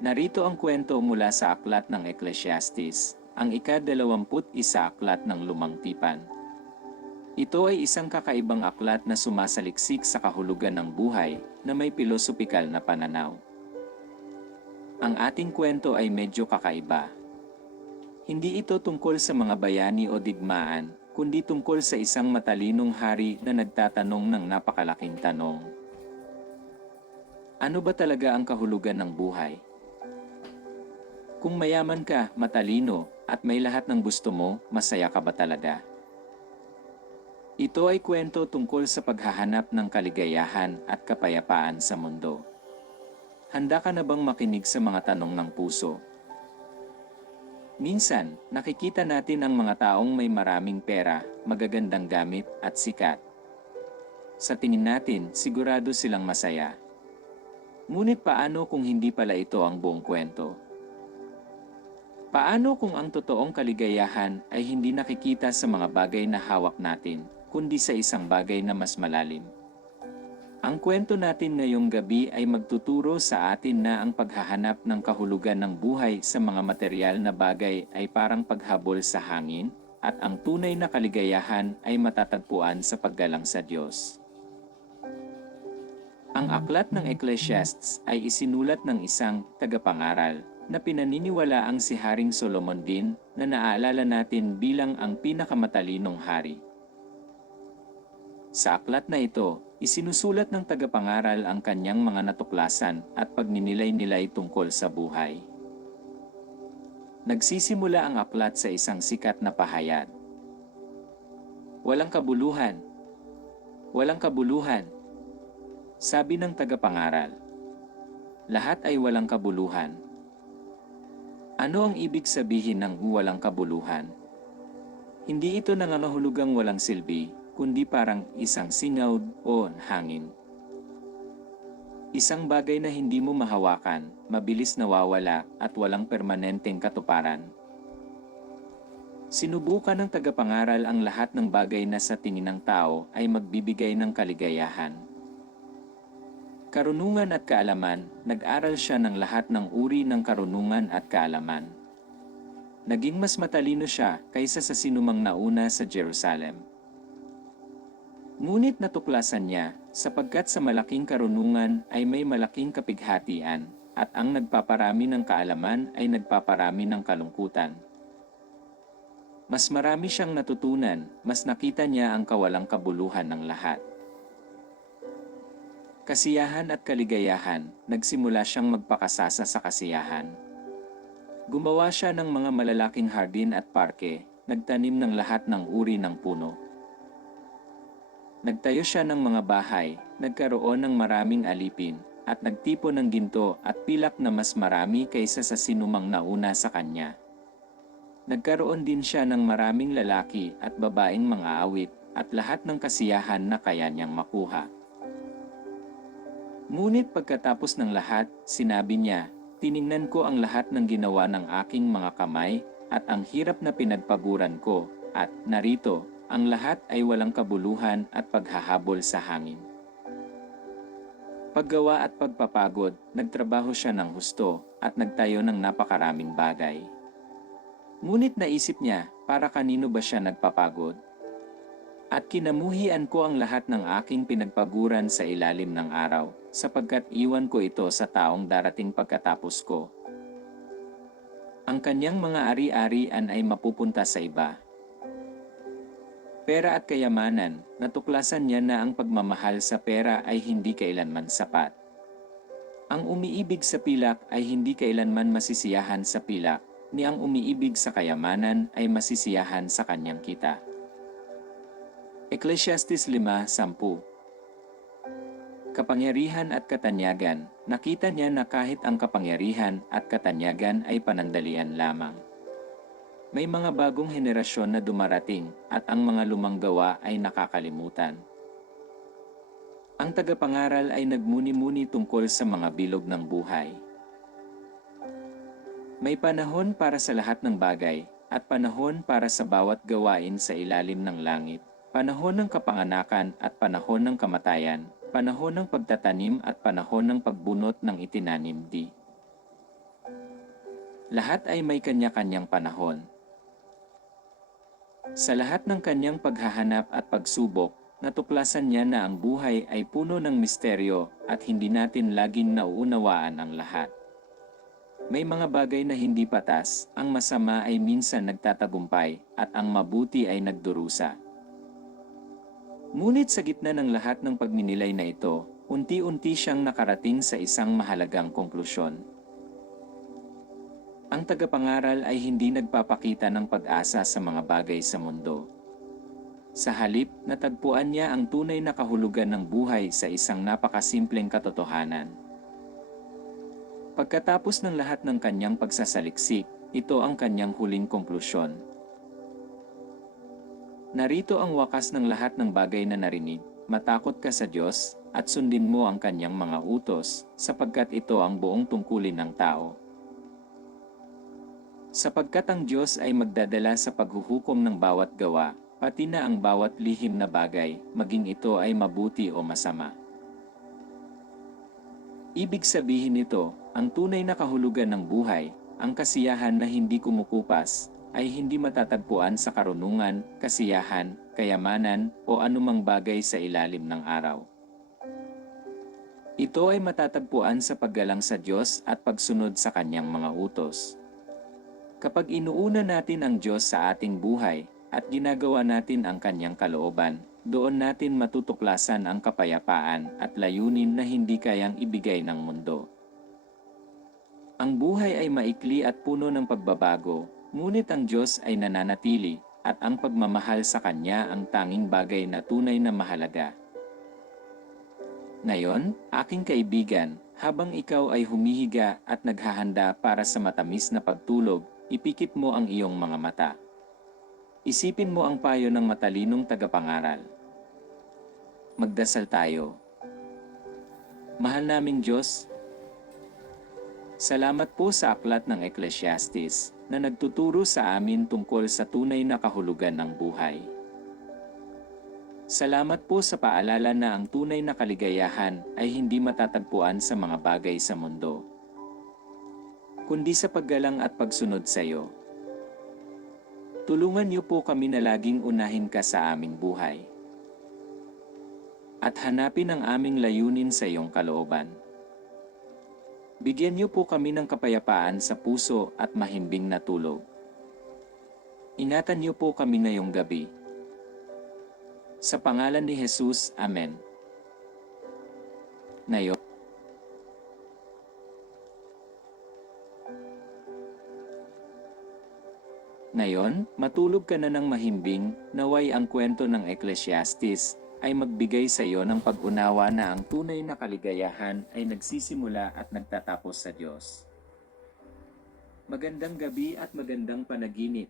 Narito ang kwento mula sa aklat ng Ecclesiastes, ang ika-dalawamput isa aklat ng lumang tipan. Ito ay isang kakaibang aklat na sumasaliksik sa kahulugan ng buhay na may pilosopikal na pananaw. Ang ating kwento ay medyo kakaiba. Hindi ito tungkol sa mga bayani o digmaan, kundi tungkol sa isang matalinong hari na nagtatanong ng napakalaking tanong. Ano ba talaga ang kahulugan ng buhay? Kung mayaman ka, matalino, at may lahat ng gusto mo, masaya ka ba talaga? Ito ay kwento tungkol sa paghahanap ng kaligayahan at kapayapaan sa mundo. Handa ka na bang makinig sa mga tanong ng puso? Minsan, nakikita natin ang mga taong may maraming pera, magagandang gamit, at sikat. Sa tingin natin, sigurado silang masaya. Ngunit paano kung hindi pala ito ang buong kwento? Paano kung ang totoong kaligayahan ay hindi nakikita sa mga bagay na hawak natin, kundi sa isang bagay na mas malalim? Ang kwento natin ngayong gabi ay magtuturo sa atin na ang paghahanap ng kahulugan ng buhay sa mga material na bagay ay parang paghabol sa hangin, at ang tunay na kaligayahan ay matatagpuan sa paggalang sa Diyos. Ang aklat ng Ecclesiastes ay isinulat ng isang tagapangaral na pinaniniwala ang si Haring Solomon din na naaalala natin bilang ang pinakamatalinong hari. Sa aklat na ito, isinusulat ng tagapangaral ang kanyang mga natuklasan at pagninilay-nilay tungkol sa buhay. Nagsisimula ang aklat sa isang sikat na pahayag. Walang kabuluhan. Walang kabuluhan. Sabi ng tagapangaral. Lahat ay walang kabuluhan. Ano ang ibig sabihin ng walang kabuluhan? Hindi ito nangangahulugang walang silbi, kundi parang isang singaw o hangin. Isang bagay na hindi mo mahawakan, mabilis nawawala at walang permanenteng katuparan. Sinubukan ng tagapangaral ang lahat ng bagay na sa tingin ng tao ay magbibigay ng kaligayahan. Karunungan at kaalaman, nag-aral siya ng lahat ng uri ng karunungan at kaalaman. Naging mas matalino siya kaysa sa sinumang nauna sa Jerusalem. Ngunit natuklasan niya, sapagkat sa malaking karunungan ay may malaking kapighatian, at ang nagpaparami ng kaalaman ay nagpaparami ng kalungkutan. Mas marami siyang natutunan, mas nakita niya ang kawalang kabuluhan ng lahat. Kasiyahan at kaligayahan, nagsimula siyang magpakasasa sa kasiyahan. Gumawa siya ng mga malalaking hardin at parke, nagtanim ng lahat ng uri ng puno. Nagtayo siya ng mga bahay, nagkaroon ng maraming alipin, at nagtipo ng ginto at pilak na mas marami kaysa sa sinumang nauna sa kanya. Nagkaroon din siya ng maraming lalaki at babaeng mga awit at lahat ng kasiyahan na kaya niyang makuha. Ngunit pagkatapos ng lahat, sinabi niya, tiningnan ko ang lahat ng ginawa ng aking mga kamay at ang hirap na pinagpaguran ko at narito, ang lahat ay walang kabuluhan at paghahabol sa hangin. Paggawa at pagpapagod, nagtrabaho siya ng husto at nagtayo ng napakaraming bagay. Ngunit naisip niya, para kanino ba siya nagpapagod? At kinamuhian ko ang lahat ng aking pinagpaguran sa ilalim ng araw, sapagkat iwan ko ito sa taong darating pagkatapos ko. Ang kanyang mga ari-arian ay mapupunta sa iba. Pera at kayamanan, natuklasan niya na ang pagmamahal sa pera ay hindi kailanman sapat. Ang umiibig sa pilak ay hindi kailanman masisiyahan sa pilak, ni ang umiibig sa kayamanan ay masisiyahan sa kanyang kita. Ecclesiastes 5.10 Kapangyarihan at katanyagan, nakita niya na kahit ang kapangyarihan at katanyagan ay panandalian lamang. May mga bagong henerasyon na dumarating at ang mga lumang gawa ay nakakalimutan. Ang tagapangaral ay nagmuni-muni tungkol sa mga bilog ng buhay. May panahon para sa lahat ng bagay at panahon para sa bawat gawain sa ilalim ng langit, panahon ng kapanganakan at panahon ng kamatayan, panahon ng pagtatanim at panahon ng pagbunot ng itinanim di. Lahat ay may kanya-kanyang panahon. Sa lahat ng kanyang paghahanap at pagsubok, natuklasan niya na ang buhay ay puno ng misteryo at hindi natin laging nauunawaan ang lahat. May mga bagay na hindi patas, ang masama ay minsan nagtatagumpay, at ang mabuti ay nagdurusa. Ngunit sa gitna ng lahat ng pagninilay na ito, unti-unti siyang nakarating sa isang mahalagang konklusyon. Ang tagapangaral ay hindi nagpapakita ng pag-asa sa mga bagay sa mundo. Sa halip, natagpuan niya ang tunay na kahulugan ng buhay sa isang napakasimpleng katotohanan. Pagkatapos ng lahat ng kanyang pagsasaliksik, ito ang kanyang huling konklusyon. Narito ang wakas ng lahat ng bagay na narinig, matakot ka sa Diyos, at sundin mo ang kanyang mga utos, sapagkat ito ang buong tungkulin ng tao. Sapagkat ang Diyos ay magdadala sa paghuhukom ng bawat gawa, pati na ang bawat lihim na bagay, maging ito ay mabuti o masama. Ibig sabihin nito, ang tunay na kahulugan ng buhay, ang kasiyahan na hindi kumukupas, ay hindi matatagpuan sa karunungan, kasiyahan, kayamanan, o anumang bagay sa ilalim ng araw. Ito ay matatagpuan sa paggalang sa Diyos at pagsunod sa Kanyang mga utos. Kapag inuuna natin ang Diyos sa ating buhay at ginagawa natin ang Kanyang kalooban, doon natin matutuklasan ang kapayapaan at layunin na hindi kayang ibigay ng mundo. Ang buhay ay maikli at puno ng pagbabago, ngunit ang Diyos ay nananatili at ang pagmamahal sa Kanya ang tanging bagay na tunay na mahalaga. Ngayon, aking kaibigan, habang ikaw ay humihiga at naghahanda para sa matamis na pagtulog, ipikit mo ang iyong mga mata. Isipin mo ang payo ng matalinong tagapangaral. Magdasal tayo. Mahal naming Diyos, salamat po sa aklat ng Ecclesiastes na nagtuturo sa amin tungkol sa tunay na kahulugan ng buhay. Salamat po sa paalala na ang tunay na kaligayahan ay hindi matatagpuan sa mga bagay sa mundo, kundi sa paggalang at pagsunod sa iyo. Tulungan niyo po kami na laging unahin ka sa aming buhay. At hanapin ang aming layunin sa iyong kalooban. Bigyan niyo po kami ng kapayapaan sa puso at mahimbing na tulog. Ingatan niyo po kami ngayong gabi. Sa pangalan ni Jesus, Amen. Ngayon, Ngayon, matulog ka na ng mahimbing, naway ang kwento ng Ecclesiastes ay magbigay sa iyo ng pag-unawa na ang tunay na kaligayahan ay nagsisimula at nagtatapos sa Diyos. Magandang gabi at magandang panaginip.